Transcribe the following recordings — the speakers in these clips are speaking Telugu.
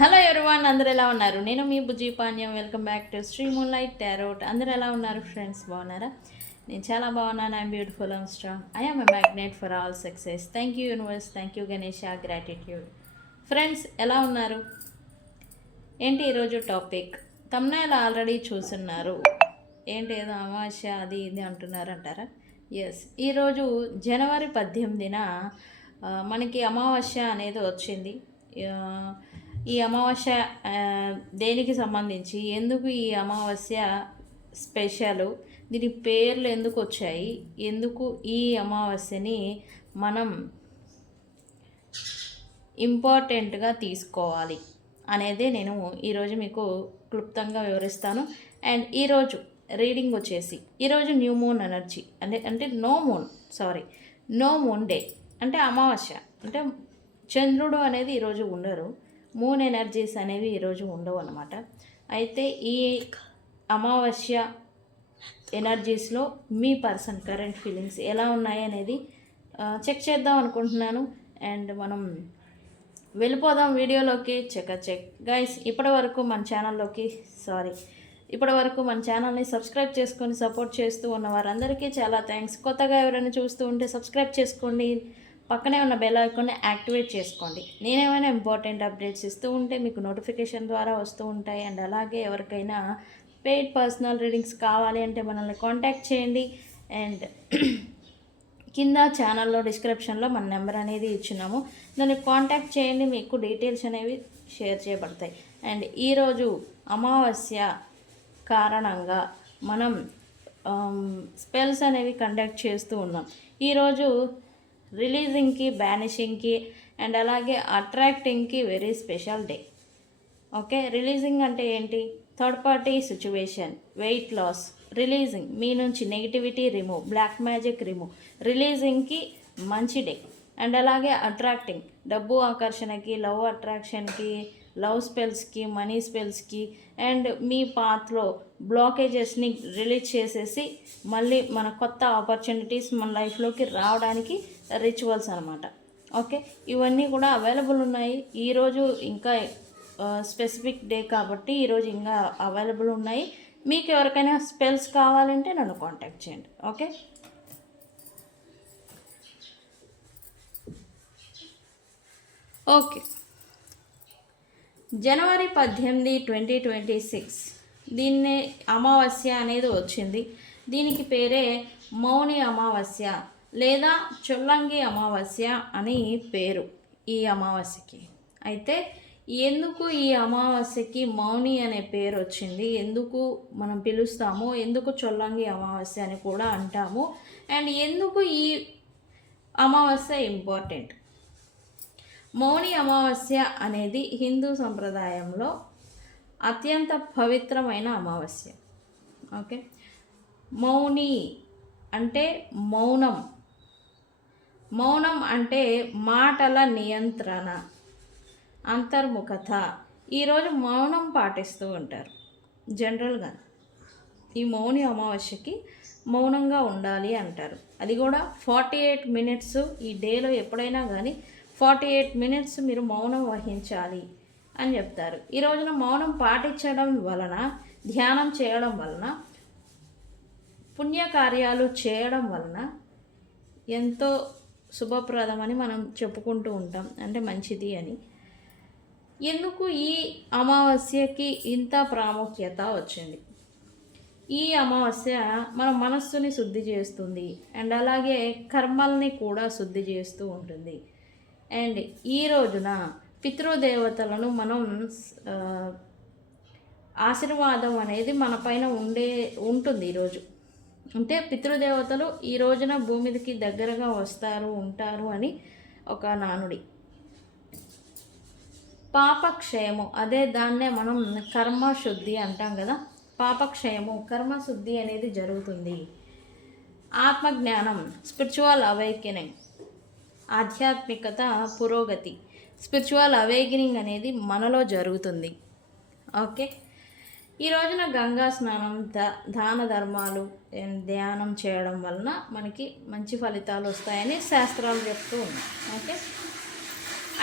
హలో ఎవరివన్, అందరు ఎలా ఉన్నారు? నేను మీ Bujji Panyam. Welcome back to Sri moonlight tarot. అందరు ఎలా ఉన్నారు ఫ్రెండ్స్? బాగున్నారా? నేను చాలా బాగున్నాను. I'm beautiful, I'm strong, I'm a magnet for all success. Thank you universe, thank you Ganesha, gratitude. Friends ఎలా ఉన్నారు? ఏంటి ఈరోజు టాపిక్? తమ్నైల్ ఆల్రెడీ చూస్తున్నారు. ఏంటి ఏదో అమావాస్య అది ఇది అంటున్నారంటారా? ఎస్, ఈరోజు జనవరి 18న మనకి అమావాస్య అనేది వచ్చింది. ఈ అమావాస్య దేనికి సంబంధించి, ఎందుకు ఈ అమావాస్య స్పెషల్, దీని పేర్లు ఎందుకు వచ్చాయి, ఎందుకు ఈ అమావాస్యని మనం ఇంపార్టెంట్గా తీసుకోవాలి అనేది నేను ఈరోజు మీకు క్లుప్తంగా వివరిస్తాను. అండ్ ఈరోజు రీడింగ్ వచ్చేసి, ఈరోజు న్యూ మూన్ ఎనర్జీ అంటే నో మూన్ డే, అంటే అమావాస్య అంటే చంద్రుడు అనేది ఈరోజు ఉండరు, మూన్ ఎనర్జీస్ అనేవి ఈరోజు ఉండవు అన్నమాట. అయితే ఈ అమావాస్య ఎనర్జీస్లో మీ పర్సన్ కరెంట్ ఫీలింగ్స్ ఎలా ఉన్నాయి అనేది చెక్ చేద్దాం అనుకుంటున్నాను. అండ్ మనం వెళ్ళిపోదాం వీడియోలోకి. చెక్ గైస్, ఇప్పటి వరకు మన ఛానల్ని సబ్స్క్రైబ్ చేసుకొని సపోర్ట్ చేస్తూ ఉన్న వారందరికీ చాలా థ్యాంక్స్. కొత్తగా ఎవరైనా చూస్తూ ఉంటే సబ్స్క్రైబ్ చేసుకోండి, పక్కనే ఉన్న బెల్ ఐకాన్ని యాక్టివేట్ చేసుకోండి. నేనేమైనా ఇంపార్టెంట్ అప్డేట్స్ ఇస్తూ ఉంటే మీకు నోటిఫికేషన్ ద్వారా వస్తూ ఉంటాయి. అండ్ అలాగే ఎవరికైనా పెయిడ్ పర్సనల్ రీడింగ్స్ కావాలి అంటే మనల్ని కాంటాక్ట్ చేయండి. అండ్ కింద ఛానల్లో డిస్క్రిప్షన్లో మన నెంబర్ అనేది ఇచ్చినాము, దాన్ని కాంటాక్ట్ చేయండి, మీకు డీటెయిల్స్ అనేవి షేర్ చేయబడతాయి. అండ్ ఈరోజు అమావాస్య కారణంగా మనం స్పెల్స్ అనేవి కండక్ట్ చేస్తూ ఉన్నాం. ఈరోజు రిలీజింగ్కి, బ్యానిషింగ్కి అండ్ అలాగే అట్రాక్టింగ్కి very special day. Okay, releasing అంటే ఏంటి? Third party situation, weight loss, releasing, మీ నుంచి negativity remove, black magic remove, రిలీజింగ్కి మంచి డే. అండ్ అలాగే అట్రాక్టింగ్, డబ్బు ఆకర్షణకి, లవ్ అట్రాక్షన్కి, లవ్ స్పెల్స్కి, మనీ స్పెల్స్కి, అండ్ మీ పాత్లో బ్లాకేజెస్ని రిలీజ్ చేసేసి మళ్ళీ మన కొత్త ఆపర్చునిటీస్ మన లైఫ్లోకి రావడానికి రిచువల్స్ అనమాట. ఓకే, ఇవన్నీ కూడా అవైలబుల్ ఉన్నాయి. ఈరోజు ఇంకా స్పెసిఫిక్ డే కాబట్టి ఈరోజు ఇంకా అవైలబుల్ ఉన్నాయి. మీకు ఎవరికైనా స్పెల్స్ కావాలంటే నన్ను కాంటాక్ట్ చేయండి. ఓకే, జనవరి 18, 2026 దీన్నే అమావాస్య అనేది వచ్చింది. దీనికి పేరే మౌని అమావాస్య లేదా చొల్లంగి అమావాస్య అని పేరు ఈ అమావాస్యకి. అయితే ఎందుకు ఈ అమావాస్యకి మౌని అనే పేరు వచ్చింది, ఎందుకు మనం పిలుస్తాము, ఎందుకు చొల్లంగి అమావాస్య అని కూడా అంటాము, అండ్ ఎందుకు ఈ అమావాస్య ఇంపార్టెంట్. మౌని అమావాస్య అనేది హిందూ సంప్రదాయంలో అత్యంత పవిత్రమైన అమావాస్య. ఓకే, మౌని అంటే మౌనం, మౌనం అంటే మాటల నియంత్రణ, అంతర్ముఖత. ఈరోజు మౌనం పాటిస్తూ ఉంటారు జనరల్గా. ఈ మౌని అమావాస్యకి మౌనంగా ఉండాలి అంటారు. అది కూడా 48 మినిట్స్, ఈ డేలో ఎప్పుడైనా కానీ 48 మినిట్స్ మీరు మౌనం వహించాలి అని చెప్తారు. ఈ రోజున మౌనం పాటించడం వలన, ధ్యానం చేయడం వలన, పుణ్యకార్యాలు చేయడం వలన ఎంతో శుభప్రదమని మనం చెప్పుకుంటూ ఉంటాం, అంటే మంచిది అని. ఎందుకు ఈ అమావాస్యకి ఇంత ప్రాముఖ్యత వచ్చింది? ఈ అమావాస్య మన మనస్సుని శుద్ధి చేస్తుంది అండ్ అలాగే కర్మల్ని కూడా శుద్ధి చేస్తూ ఉంటుంది. అండ్ ఈ రోజున పితృదేవతలను మనం ఆశీర్వాదం అనేది మన పైన ఉంటుంది ఈరోజు. అంటే పితృదేవతలు ఈ రోజున భూమికి దగ్గరగా ఉంటారు అని ఒక నానుడి. పాపక్షయము, అదే దాన్నే మనం కర్మశుద్ధి అంటాం కదా. పాపక్షయము, కర్మశుద్ధి అనేది జరుగుతుంది. ఆత్మజ్ఞానం, స్పిరిచువల్ అవేకెనింగ్, ఆధ్యాత్మికత పురోగతి, స్పిరిచువల్ అవేకెనింగ్ అనేది మనలో జరుగుతుంది. ఓకే, ఈ రోజున గంగా స్నానం, దాన ధర్మాలు, ధ్యానం చేయడం వలన మనకి మంచి ఫలితాలు వస్తాయని శాస్త్రాలు చెప్తూ ఉన్నాయి. ఓకే,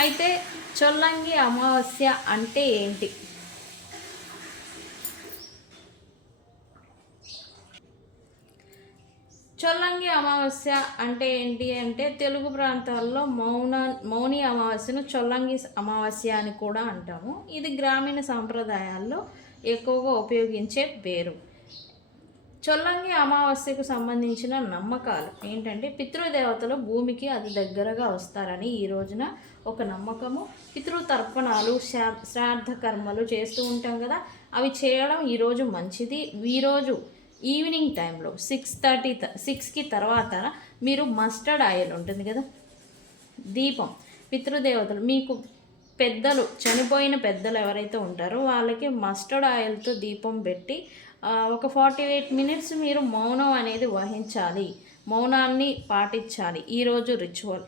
అయితే చొల్లంగి అమావాస్య అంటే ఏంటి? చొల్లంగి అమావాస్య అంటే ఏంటి అంటే తెలుగు ప్రాంతాల్లో మౌని అమావాస్యను చొల్లంగి అమావాస్య అని కూడా అంటాము. ఇది గ్రామీణ సాంప్రదాయాల్లో ఎక్కువగా ఉపయోగించే పేరు. చొల్లంగి అమావాస్యకు సంబంధించిన నమ్మకాలు ఏంటంటే పితృదేవతలు భూమికి అతి దగ్గరగా వస్తారని ఈ రోజున ఒక నమ్మకము. పితృతర్పణాలు శ్రాద్ధ కర్మలు చేస్తూ ఉంటాం కదా, అవి చేయడం ఈరోజు మంచిది. ఈరోజు ఈవినింగ్ టైంలో 6కి తర్వాత మీరు మస్టర్డ్ ఆయిల్ ఉంటుంది కదా, దీపం, పితృదేవతలు మీకు పెద్దలు, చనిపోయిన పెద్దలు ఎవరైతే ఉంటారో వాళ్ళకి మస్టర్డ్ ఆయిల్తో దీపం పెట్టి ఒక 48 మినిట్స్ మీరు మౌనం అనేది వహించాలి, మౌనాన్ని పాటించాలి ఈరోజు రిచువల్.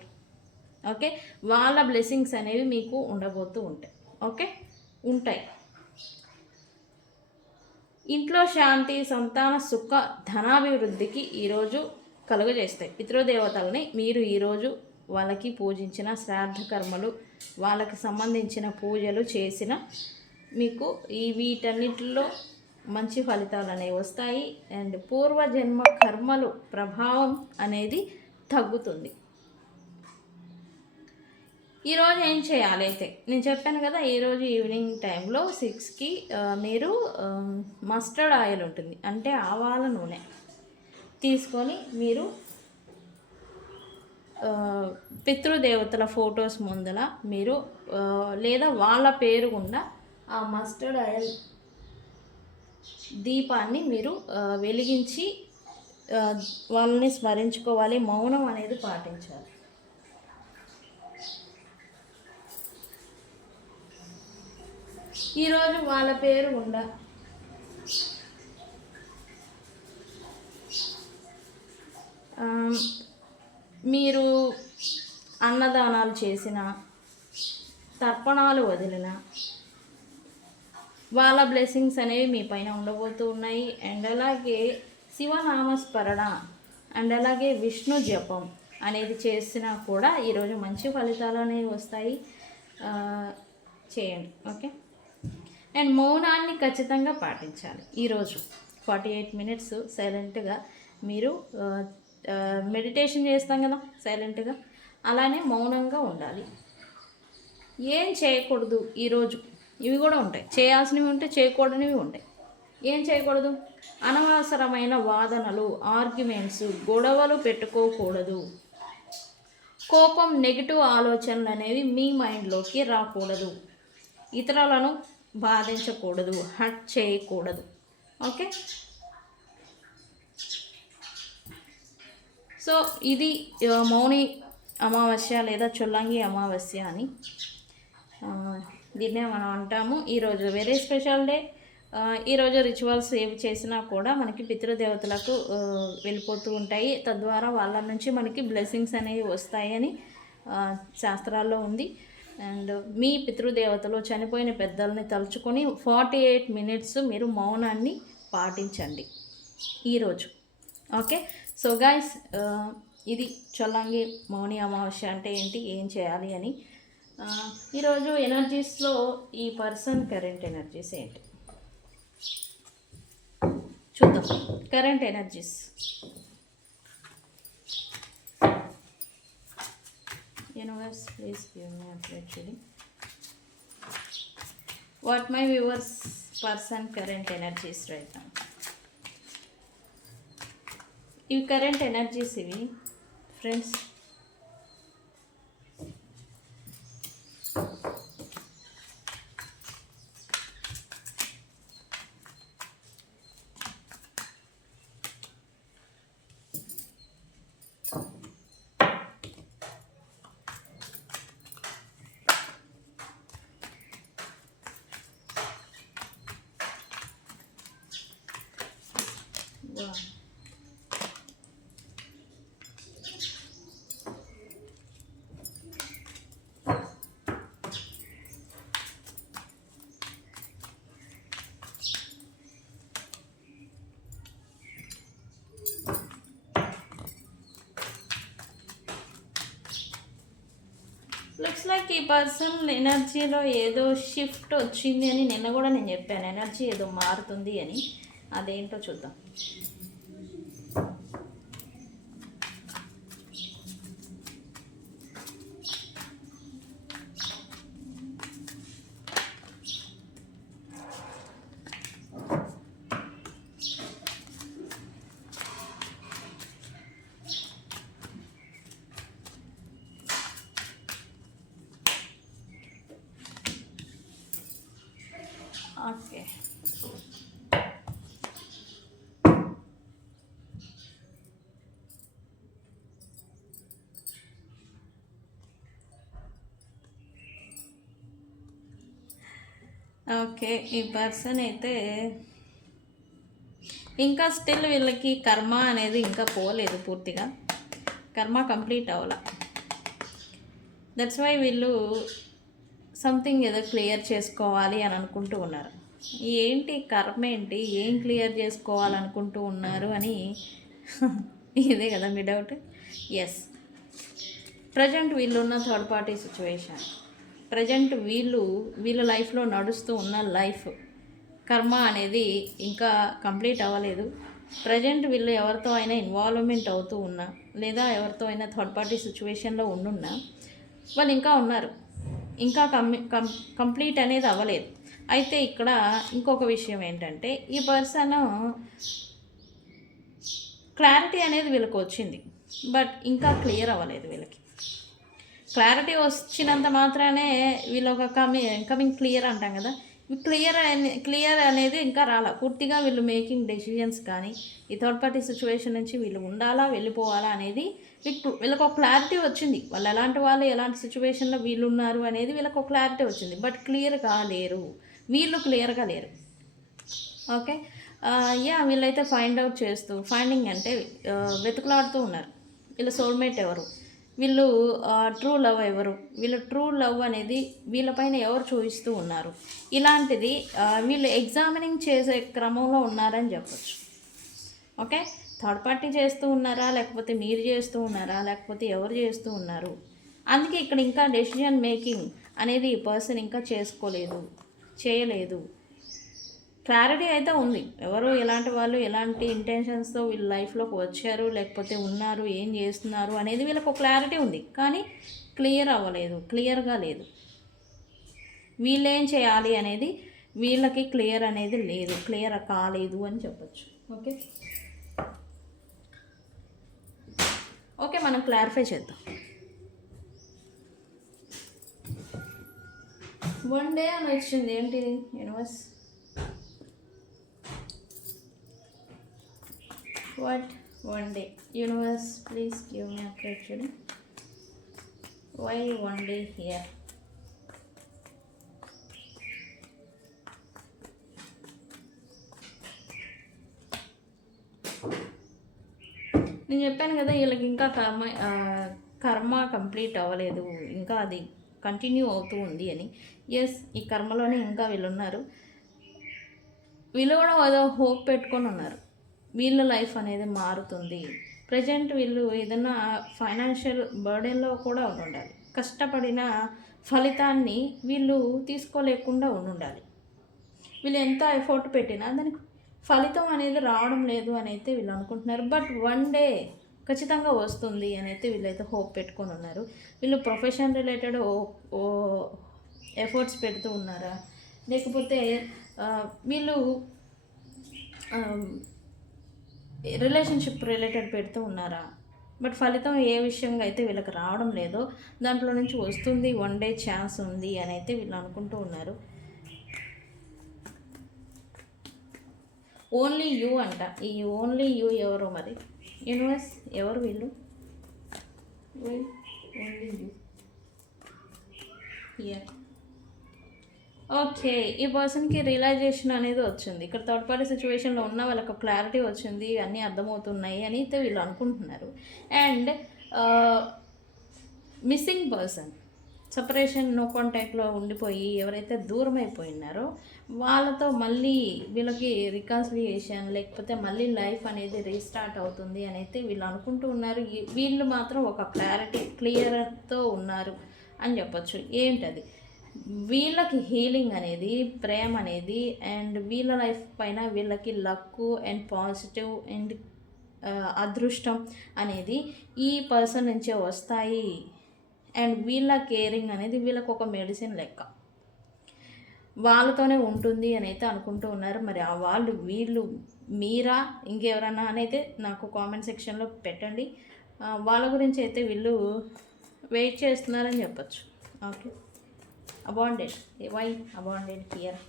ఓకే, వాళ్ళ బ్లెస్సింగ్స్ అనేవి మీకు ఉండబోతూ ఉంటాయి. ఓకే, ఉంటాయి. ఇంట్లో శాంతి, సంతాన సుఖ, ధనాభివృద్ధికి ఈరోజు కలుగజేస్తాయి. పితృదేవతల్ని మీరు ఈరోజు వాళ్ళకి పూజించిన శ్రాద్ధ కర్మలు, వాళ్ళకి సంబంధించిన పూజలు చేసిన మీకు వీటన్నిటిలో మంచి ఫలితాలు అనేవి వస్తాయి. అండ్ పూర్వజన్మ కర్మలు ప్రభావం అనేది తగ్గుతుంది. ఈరోజు ఏం చేయాలి అయితే నేను చెప్పాను కదా, ఈరోజు ఈవినింగ్ టైంలో 6కి మీరు మస్టర్డ్ ఆయిల్ ఉంటుంది అంటే ఆవాల నూనె తీసుకొని మీరు పితృదేవతల ఫొటోస్ ముందల మీరు లేదా వాళ్ళ పేరు గుండా ఆ మస్టర్డ్ ఆయిల్ దీపాన్ని మీరు వెలిగించి వాళ్ళని స్మరించుకోవాలి, మౌనం అనేది పాటించాలి. ఈరోజు వాళ్ళ పేరు గుండా మీరు అన్నదానాలు చేసిన, తర్పణాలు వదిలిన వాళ్ళ బ్లెస్సింగ్స్ అనేవి మీ పైన ఉండబోతూ ఉన్నాయి. అండ్ అలాగే శివనామస్మరణ అండ్ అలాగే విష్ణు జపం అనేది చేసినా కూడా ఈరోజు మంచి ఫలితాలు అనేవి వస్తాయి. చేయండి. ఓకే, అండ్ మౌనాన్ని ఖచ్చితంగా పాటించాలి. ఈరోజు 48 మినిట్స్ సైలెంట్గా మీరు మెడిటేషన్ చేస్తాం కదా సైలెంట్గా, అలానే మౌనంగా ఉండాలి. ఏం చేయకూడదు ఈరోజు, ఇవి కూడా ఉంటాయి. చేయాల్సినవి ఉంటాయి, చేయకూడనివి ఉంటాయి. ఏం చేయకూడదు? అనవసరమైన వాదనలు, ఆర్గ్యుమెంట్స్, గొడవలు పెట్టుకోకూడదు. కోపం, నెగిటివ్ ఆలోచనలు అనేవి మీ మైండ్లోకి రాకూడదు. ఇతరులను బాధించకూడదు, హర్ట్ చేయకూడదు. ఓకే, సో ఇది మౌని అమావాస్య లేదా చొల్లంగి అమావాస్య అని దీన్నే మనం అంటాము. ఈరోజు వెరీ స్పెషల్ డే. ఈరోజు రిచువల్స్ ఏవి చేసినా కూడా మనకి పితృదేవతలకు వెళ్ళిపోతూ ఉంటాయి. తద్వారా వాళ్ళ నుంచి మనకి బ్లెస్సింగ్స్ అనేవి వస్తాయని శాస్త్రాల్లో ఉంది. అండ్ మీ పితృదేవతలు, చనిపోయిన పెద్దల్ని తలుచుకొని 48 మినిట్స్ మీరు మౌనాన్ని పాటించండి ఈరోజు. ఓకే, సో గైస్, ఇది చొల్లంగి మౌని అమావాస్య అంటే ఏంటి, ఏం చేయాలి అని. ఈరోజు ఎనర్జీస్లో ఈ పర్సన్ కరెంట్ ఎనర్జీస్ ఏంటి చూద్దాం. Current energies, universe please give me update reading. What my viewers person current energies right now. ఇవి కరెంట్ ఎనర్జీస్ ఇవి ఫ్రెండ్స్. looks like ఈ పర్సన్ ఎనర్జీలో ఏదో షిఫ్ట్ వచ్చింది అని నిన్న కూడా నేను చెప్పాను, ఎనర్జీ ఏదో మారుతుంది అని. అదేంటో చూద్దాం. Okay, okay. ఈ పర్సన్ అయితే ఇంకా స్టిల్ వీళ్ళకి కర్మ అనేది ఇంకా పోలేదు పూర్తిగా, కర్మ కంప్లీట్ అవ్వాల. దట్స్ వై వీళ్ళు సంథింగ్ ఏదో క్లియర్ చేసుకోవాలి అని అనుకుంటూ ఉన్నారు. ఏంటి కర్మ ఏంటి, ఏం క్లియర్ చేసుకోవాలనుకుంటూ ఉన్నారు అని ఇదే కదా మీ డౌట్. ఎస్, ప్రజెంట్ వీళ్ళు ఉన్న థర్డ్ పార్టీ సిచ్యువేషన్, ప్రజెంట్ వీళ్ళ లైఫ్లో నడుస్తూ ఉన్న లైఫ్ కర్మ అనేది ఇంకా కంప్లీట్ అవ్వలేదు. ప్రజెంట్ వీళ్ళు ఎవరితో అయినా ఇన్వాల్వ్మెంట్ అవుతూ ఉన్నా, లేదా ఎవరితో అయినా థర్డ్ పార్టీ సిచ్యువేషన్లో ఉండున్నా వాళ్ళు ఇంకా ఉన్నారు, ఇంకా కంప్లీట్ అనేది అవ్వలేదు. అయితే ఇక్కడ ఇంకొక విషయం ఏంటంటే, ఈ పర్సన్ క్లారిటీ అనేది వీళ్ళకి వచ్చింది, బట్ ఇంకా క్లియర్ అవ్వలేదు. వీళ్ళకి క్లారిటీ వచ్చినంత మాత్రానే వీళ్ళు ఒక కమింగ్ క్లియర్ అంటాం కదా, క్లియర్ అనేది ఇంకా రాలా పూర్తిగా. వీళ్ళు మేకింగ్ డెసిషన్స్ కానీ ఈ థర్డ్ పార్టీ సిచ్యువేషన్ నుంచి వీళ్ళు ఉండాలా వెళ్ళిపోవాలా అనేది వీళ్ళకి ఒక క్లారిటీ వచ్చింది. వాళ్ళు ఎలాంటి వాళ్ళు, ఎలాంటి సిచ్యువేషన్లో వీళ్ళు ఉన్నారు అనేది వీళ్ళకి ఒక క్లారిటీ వచ్చింది, బట్ క్లియర్గా లేరు, వీళ్ళు క్లియర్గా లేరు. ఓకే, వీళ్ళైతే ఫైండింగ్ అంటే వెతుకులాడుతూ ఉన్నారు. వీళ్ళ సోల్మేట్ ఎవరు, వీళ్ళు ట్రూ లవ్ ఎవరు, వీళ్ళ ట్రూ లవ్ అనేది వీళ్ళపైన ఎవరు చూపిస్తూ ఉన్నారు, ఇలాంటిది వీళ్ళు ఎగ్జామినింగ్ చేసే క్రమంలో ఉన్నారని చెప్పచ్చు. ఓకే, థర్డ్ పార్టీ చేస్తూ ఉన్నారా, లేకపోతే మీరు చేస్తూ ఉన్నారా, లేకపోతే ఎవరు చేస్తూ ఉన్నారు, అందుకే ఇక్కడ ఇంకా డెసిషన్ మేకింగ్ అనేది ఈ పర్సన్ ఇంకా చేయలేదు. క్లారిటీ అయితే ఉంది, ఎవరు ఎలాంటి వాళ్ళు, ఎలాంటి ఇంటెన్షన్స్తో వీళ్ళ లైఫ్లోకి వచ్చారు, లేకపోతే ఉన్నారు, ఏం చేస్తున్నారు అనేది వీళ్ళకి ఒక క్లారిటీ ఉంది, కానీ క్లియర్ అవ్వలేదు, క్లియర్గా లేదు. వీళ్ళేం చేయాలి అనేది వీళ్ళకి క్లియర్ అనేది లేదు, క్లియర్ కాలేదు అని చెప్పచ్చు. ఓకే, మనం క్లారిఫై చేద్దాం. వన్ డే అని వచ్చింది, ఏంటిది universe? What one day? Universe, please give me a question. Why one day here? నేను చెప్పాను కదా, వీళ్ళకి ఇంకా కర్మ కంప్లీట్ అవ్వలేదు, ఇంకా అది కంటిన్యూ అవుతూ ఉంది అని. ఎస్, ఈ కర్మలోనే ఇంకా వీళ్ళు ఉన్నారు. వీళ్ళు కూడా ఏదో హోప్ పెట్టుకొని ఉన్నారు, వీళ్ళ లైఫ్ అనేది మారుతుంది. ప్రజెంట్ వీళ్ళు ఏదైనా ఫైనాన్షియల్ బర్డెన్లో కూడా ఉండాలి, కష్టపడిన ఫలితాన్ని వీళ్ళు తీసుకోలేకుండా ఉండాలి. వీళ్ళు ఎంత ఎఫర్ట్ పెట్టినా దానికి ఫలితం అనేది రావడం లేదు అని అయితే వీళ్ళు అనుకుంటున్నారు, బట్ వన్ డే ఖచ్చితంగా వస్తుంది అని అయితే వీళ్ళైతే హోప్ పెట్టుకొని ఉన్నారు. వీళ్ళు ప్రొఫెషన్ రిలేటెడ్ ఎఫర్ట్స్ పెడుతూ ఉన్నారా, లేకపోతే వీళ్ళు రిలేషన్షిప్ రిలేటెడ్ పెడుతూ ఉన్నారా, బట్ ఫలితం ఏ విషయంగా అయితే వీళ్ళకి రావడం లేదో దాంట్లో నుంచి వస్తుంది, వన్ డే ఛాన్స్ ఉంది అని అయితే వీళ్ళు అనుకుంటూ ఉన్నారు. ఓన్లీ యూ అంట, ఈ ఓన్లీ యూ ఎవరో మరి, యూనివర్స్ ఎవరు వీళ్ళు? Only you here. ఓకే, ఈ పర్సన్కి రియలైజేషన్ అనేది వచ్చింది. ఇక్కడ థర్డ్ పార్టీ సిచ్యువేషన్లో ఉన్న వాళ్ళకి క్లారిటీ వచ్చింది, అన్నీ అర్థమవుతున్నాయి అని అయితే వీళ్ళు అనుకుంటున్నారు. And missing person, separation, no కాంటాక్ట్లో ఉండిపోయి ఎవరైతే దూరం అయిపోయినారో వాళ్ళతో మళ్ళీ వీళ్ళకి రికన్సిలియేషన్, లేకపోతే మళ్ళీ లైఫ్ అనేది రీస్టార్ట్ అవుతుంది అని అయితే వీళ్ళు అనుకుంటూ ఉన్నారు. వీళ్ళు మాత్రం ఒక క్లియర్తో ఉన్నారు. అని చెప్పొచ్చు. ఏంటది? వీళ్ళకి హీలింగ్ అనేది, ప్రేమ అనేది, అండ్ వీళ్ళ లైఫ్ పైన వీళ్ళకి లక్కు అండ్ పాజిటివ్ అండ్ అదృష్టం అనేది ఈ పర్సన్ నుంచే వస్తాయి. అండ్ వీళ్ళ కేరింగ్ అనేది వీళ్ళకి ఒక మెడిసిన్ లెక్క, వాళ్ళతోనే ఉంటుంది అని అయితే అనుకుంటూ ఉన్నారు. మరి ఆ వాళ్ళు వీళ్ళు మీరా ఇంకెవరన్నా అని అయితే నాకు కామెంట్ సెక్షన్లో పెట్టండి. వాళ్ళ గురించి అయితే వీళ్ళు వెయిట్ చేస్తున్నారని చెప్పచ్చు. Okay, abandoned. Why abandoned here?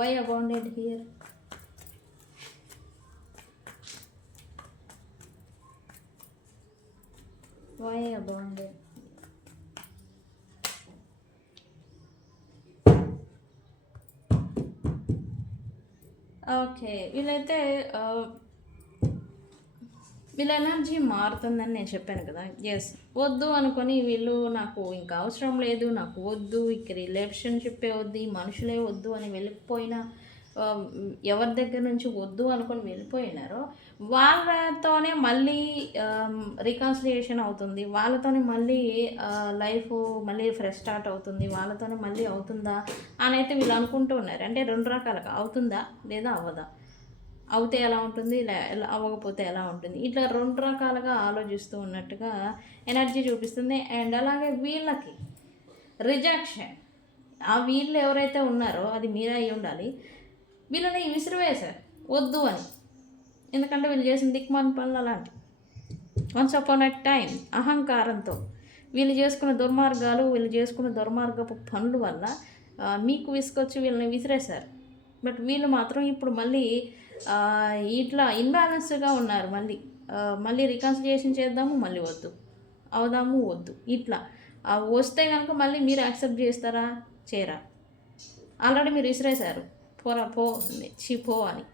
Why abandoned here? Why abandoned? Okay, వీళ్ళైతే వీళ్ళ ఎనర్జీ మారుతుందని నేను చెప్పాను కదా. ఎస్, వద్దు అనుకొని వీళ్ళు నాకు ఇంకా అవసరం లేదు, నాకు వద్దు, ఇక రిలేషన్షిప్పే వద్దు, ఈ మనుషులే వద్దు అని వెళ్ళిపోయిన ఎవరి దగ్గర నుంచి వద్దు అనుకొని వెళ్ళిపోయినారో వాళ్ళతోనే మళ్ళీ రికాన్సిలియేషన్ అవుతుంది, వాళ్ళతోనే మళ్ళీ లైఫ్ మళ్ళీ ఫ్రెష్ స్టార్ట్ అవుతుంది, వాళ్ళతోనే మళ్ళీ అవుతుందా అని అయితే వీళ్ళు అనుకుంటూ ఉన్నారు. అంటే రెండు రకాలుగా అవుతుందా లేదా అవ్వదా, అవుతే ఎలా ఉంటుంది, అవ్వకపోతే ఎలా ఉంటుంది, ఇట్లా రెండు రకాలుగా ఆలోచిస్తూ ఉన్నట్టుగా ఎనర్జీ చూపిస్తుంది. అండ్ అలాగే వీళ్ళకి రిజెక్షన్, ఆ వీళ్ళు ఎవరైతే ఉన్నారో అది మీరే అయి ఉండాలి, వీళ్ళని విసిరివేశారు వద్దు అని. ఎందుకంటే వీళ్ళు చేసిన దిక్మాన్ పనులు అలాంటివి. వన్స్ అపాన్ ఎ టైం అహంకారంతో వీళ్ళు చేసుకున్న దుర్మార్గాలు, వీళ్ళు చేసుకున్న దుర్మార్గపు పనుల వల్ల మీకు విసుకొచ్చి వీళ్ళని విసిరేశారు. బట్ వీళ్ళు మాత్రం ఇప్పుడు మళ్ళీ ఇట్లా ఇన్బ్యాలెన్స్డ్గా ఉన్నారు. మళ్ళీ రికన్సిలియేషన్ చేద్దాము, మళ్ళీ వద్దు, అవుదాము, వద్దు, ఇట్లా వస్తే కనుక మళ్ళీ మీరు యాక్సెప్ట్ చేస్తారా, చేయరా? ఆల్రెడీ మీరు విసిరేశారు, పోరా పో పో అని.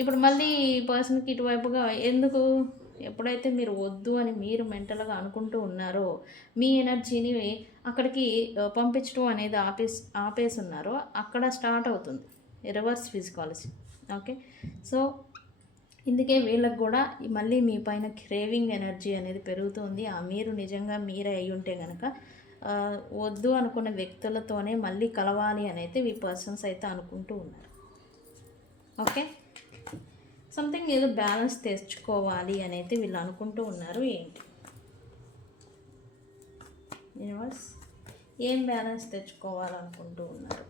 ఇప్పుడు మళ్ళీ పర్సన్కి ఇటువైపుగా ఎందుకు? ఎప్పుడైతే మీరు వద్దు అని మీరు మెంటల్గా అనుకుంటూ ఉన్నారో, మీ ఎనర్జీని అక్కడికి పంపించడం అనేది ఆపేసి ఉన్నారో, అక్కడ స్టార్ట్ అవుతుంది రివర్స్ ఫిజికాలజీ. ఓకే, సో ఇందుకే వీళ్ళకి కూడా మళ్ళీ మీ పైన క్రేవింగ్ ఎనర్జీ అనేది పెరుగుతుంది. మీరు నిజంగా మీరే అయి ఉంటే కనుక వద్దు అనుకున్న వ్యక్తులతోనే మళ్ళీ కలవాలి అని అయితే ఈ పర్సన్స్ అయితే అనుకుంటూ ఉన్నారు. ఓకే, సంథింగ్ ఏదో బ్యాలెన్స్ తెచ్చుకోవాలి అని అయితే వీళ్ళు అనుకుంటూ ఉన్నారు. ఏంటి యూనివర్స్, ఏం బ్యాలెన్స్ తెచ్చుకోవాలనుకుంటూ ఉన్నారు?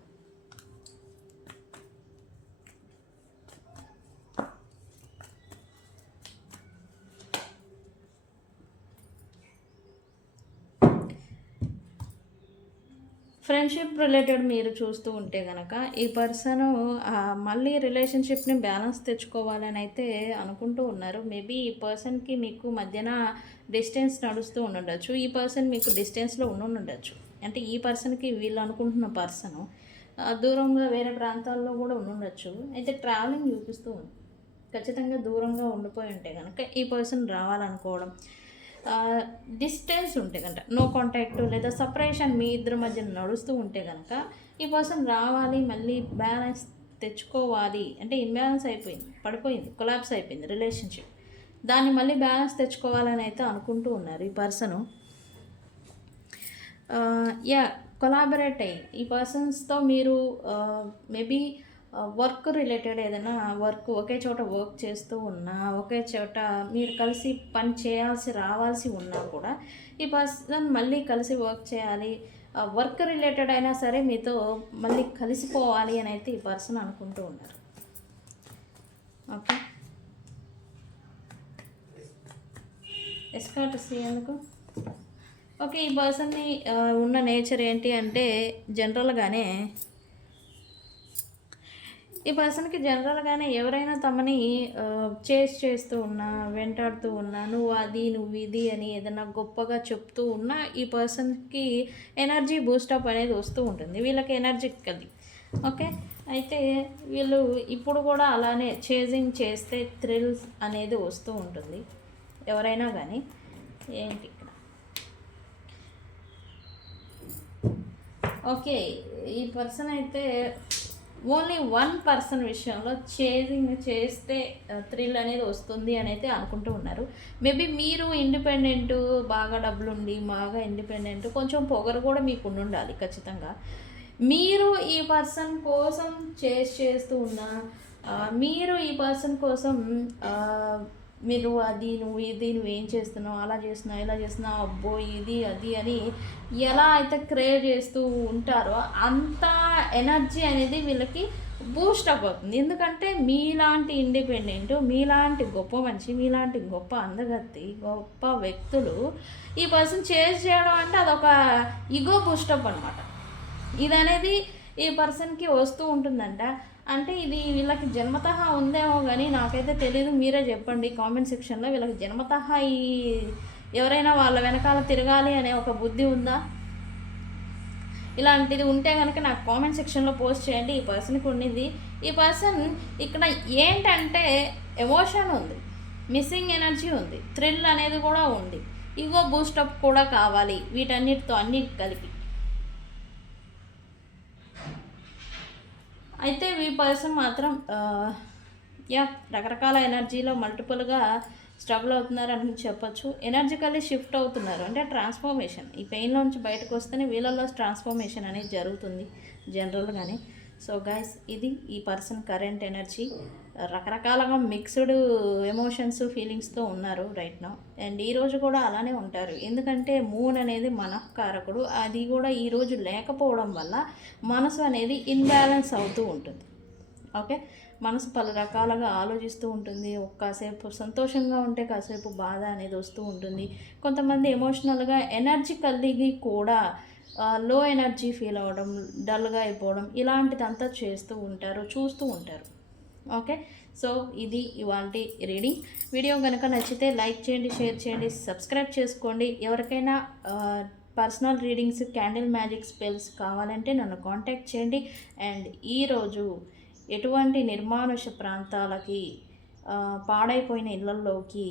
ఫ్రెండ్షిప్ రిలేటెడ్ మీరు చూస్తూ ఉంటే కనుక ఈ పర్సన్ మళ్ళీ రిలేషన్షిప్ని బ్యాలెన్స్ తెచ్చుకోవాలని అయితే అనుకుంటూ ఉన్నారు. మేబీ ఈ పర్సన్కి మీకు మధ్యన డిస్టెన్స్ నడుస్తూ ఉండొచ్చు, ఈ పర్సన్ మీకు డిస్టెన్స్లో ఉండొచ్చు. అంటే ఈ పర్సన్కి వీళ్ళు అనుకుంటున్న పర్సన్ దూరంగా వేరే ప్రాంతాల్లో కూడా ఉండొచ్చు. అయితే ట్రావెలింగ్ చూపిస్తూ ఉంది. ఖచ్చితంగా దూరంగా ఉండిపోయి ఉంటే కనుక ఈ పర్సన్ రావాలనుకోవడం, డిస్టెన్స్ ఉంటే కనుక నో కాంటాక్ట్ లేదా సపరేషన్ మీ ఇద్దరి మధ్య నడుస్తూ ఉంటే కనుక ఈ పర్సన్ రావాలి, మళ్ళీ బ్యాలెన్స్ తెచ్చుకోవాలి. అంటే ఇన్బ్యాలెన్స్ అయిపోయింది, పడిపోయింది, కొలాప్స్ అయిపోయింది రిలేషన్షిప్, దాన్ని మళ్ళీ బ్యాలెన్స్ తెచ్చుకోవాలని అయితే అనుకుంటూ ఉన్నారు ఈ పర్సను. కొలాబరేట్ అయ్యి ఈ పర్సన్స్తో మీరు మేబీ వర్క్ రిలేటెడ్ ఏదైనా వర్క్ ఒకే చోట వర్క్ చేస్తూ ఉన్నా, ఒకే చోట మీరు కలిసి పని రావాల్సి ఉన్నా కూడా ఈ పర్సన్ మళ్ళీ కలిసి వర్క్ చేయాలి, వర్క్ రిలేటెడ్ అయినా సరే మీతో మళ్ళీ కలిసిపోవాలి అని అయితే ఈ పర్సన్ అనుకుంటూ ఉన్నారు. ఓకే, ఎస్కార్ట్ ఎందుకు? ఓకే, ఈ పర్సన్ని ఉన్న నేచర్ ఏంటి అంటే జనరల్గానే ఈ పర్సన్కి జనరల్గానే ఎవరైనా తమని చేస్తూ ఉన్నా, వెంటాడుతూ ఉన్నా, నువ్వు అది నువ్వు ఇది అని ఏదైనా గొప్పగా చెప్తూ ఉన్నా ఈ పర్సన్కి ఎనర్జీ బూస్టప్ అనేది వస్తూ ఉంటుంది. వీళ్ళకి ఎనర్జికల్లీ. ఓకే, అయితే వీళ్ళు ఇప్పుడు కూడా అలానే చేజింగ్ చేస్తే థ్రిల్స్ అనేది వస్తూ ఉంటుంది ఎవరైనా కానీ. ఏంటి ఇక్కడ? ఓకే, ఈ పర్సన్ అయితే ఓన్లీ వన్ పర్సన్ విషయంలో చేజింగ్ చేస్తే థ్రిల్ అనేది వస్తుంది అని అయితే అనుకుంటూ ఉన్నారు. మేబీ మీరు ఇండిపెండెంట్, బాగా డబ్బులుండి బాగా ఇండిపెండెంట్, కొంచెం పొగరు కూడా మీకు ఉండాలి ఖచ్చితంగా. మీరు ఈ పర్సన్ కోసం చేస్తూ ఉన్నా, మీరు ఈ పర్సన్ కోసం మీరు అది నువ్వు ఇది నువ్వేం చేస్తున్నావు, అలా చేస్తున్నావు, ఇలా చేస్తున్నావు, అబ్బో ఇది అది అని ఎలా అయితే క్రేవ్ చేస్తూ ఉంటారో అంత ఎనర్జీ అనేది వీళ్ళకి బూస్టప్ అవుతుంది. ఎందుకంటే మీలాంటి ఇండిపెండెంట్, మీలాంటి గొప్ప మనిషి, మీలాంటి గొప్ప అందగత్తి, గొప్ప వ్యక్తులు ఈ పర్సన్ చేయడం అంటే అదొక ఈగో బూస్టప్ అనమాట. ఇది అనేది ఈ పర్సన్కి వస్తూ ఉంటుందంట. అంటే ఇది వీళ్ళకి జన్మతః ఉందేమో కానీ నాకైతే తెలీదు. మీరే చెప్పండి కామెంట్ సెక్షన్లో. వీళ్ళకి జన్మతః ఈ ఎవరైనా వాళ్ళ వెనకాల తిరగాలి అనే ఒక బుద్ధి ఉందా? ఇలాంటిది ఉంటే కనుక నాకు కామెంట్ సెక్షన్లో పోస్ట్ చేయండి. ఈ పర్సన్కి ఉండింది. ఈ పర్సన్ ఇక్కడ ఏంటంటే ఎమోషన్ ఉంది, మిస్సింగ్ ఎనర్జీ ఉంది, థ్రిల్ అనేది కూడా ఉంది, ఈగో బూస్టప్ కూడా కావాలి. వీటన్నిటితో అన్నీ కలిపి అయితే ఈ పర్సన్ మాత్రం రకరకాల ఎనర్జీలో మల్టిపుల్గా స్ట్రగుల్ అవుతున్నారు అని చెప్పొచ్చు. ఎనర్జికల్లీ షిఫ్ట్ అవుతున్నారు, అంటే ట్రాన్స్ఫర్మేషన్. ఈ పెయిన్లోంచి బయటకు వస్తేనే వీళ్ళలో ట్రాన్స్ఫర్మేషన్ అనేది జరుగుతుంది జనరల్గానే. సో గైస్, ఇది ఈ పర్సన్ కరెంట్ ఎనర్జీ. రకరకాలుగా మిక్స్డ్ ఎమోషన్స్, ఫీలింగ్స్తో ఉన్నారు రైట్ నౌ. అండ్ ఈరోజు కూడా అలానే ఉంటారు. ఎందుకంటే మూన్ అనేది మనఃకారకుడు. అది కూడా ఈరోజు లేకపోవడం వల్ల మనసు అనేది ఇన్బ్యాలెన్స్ అవుతూ ఉంటుంది. ఓకే, మనసు పలు రకాలుగా ఆలోచిస్తూ ఉంటుంది. కాసేపు సంతోషంగా ఉంటే కాసేపు బాధ అనేది వస్తూ ఉంటుంది. కొంతమంది ఎమోషనల్గా ఎనర్జీ కలిగి కూడా లో ఎనర్జీ ఫీల్ అవ్వడం, డల్గా అయిపోవడం, ఇలాంటిదంతా చేస్తూ ఉంటారు, చూస్తూ ఉంటారు. ఓకే, సో ఇది ఇవాల్టి రీడింగ్. వీడియో కనుక నచ్చితే లైక్ చేయండి, షేర్ చేయండి, సబ్స్క్రైబ్ చేసుకోండి. ఎవరికైనా personal readings, candle magic spells కావాలంటే నన్ను కాంటాక్ట్ చేయండి. అండ్ ఈరోజు ఎటువంటి నిర్మానుష ప్రాంతాలకి, పాడైపోయిన ఇళ్ళల్లోకి,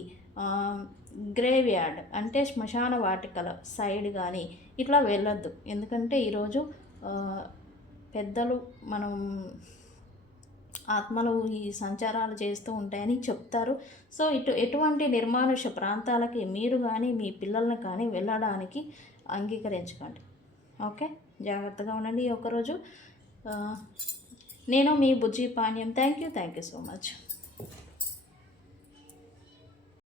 గ్రేవ్ యార్డ్ అంటే శ్మశాన వాటికల సైడ్ కానీ ఇట్లా వెళ్ళొద్దు. ఎందుకంటే ఈరోజు పెద్దలు మనం ఆత్మలు ఈ సంచారాలు చేస్తూ ఉంటాయని చెప్తారు. సో ఎటువంటి నిర్మానుష ప్రాంతాలకి మీరు కానీ మీ పిల్లల్ని కానీ వెళ్ళడానికి అంగీకరించకండి. ఓకే, జాగ్రత్తగా ఉండండి. ఒకరోజు నేను మీ బుజ్జి పానీయం. Thank you so much.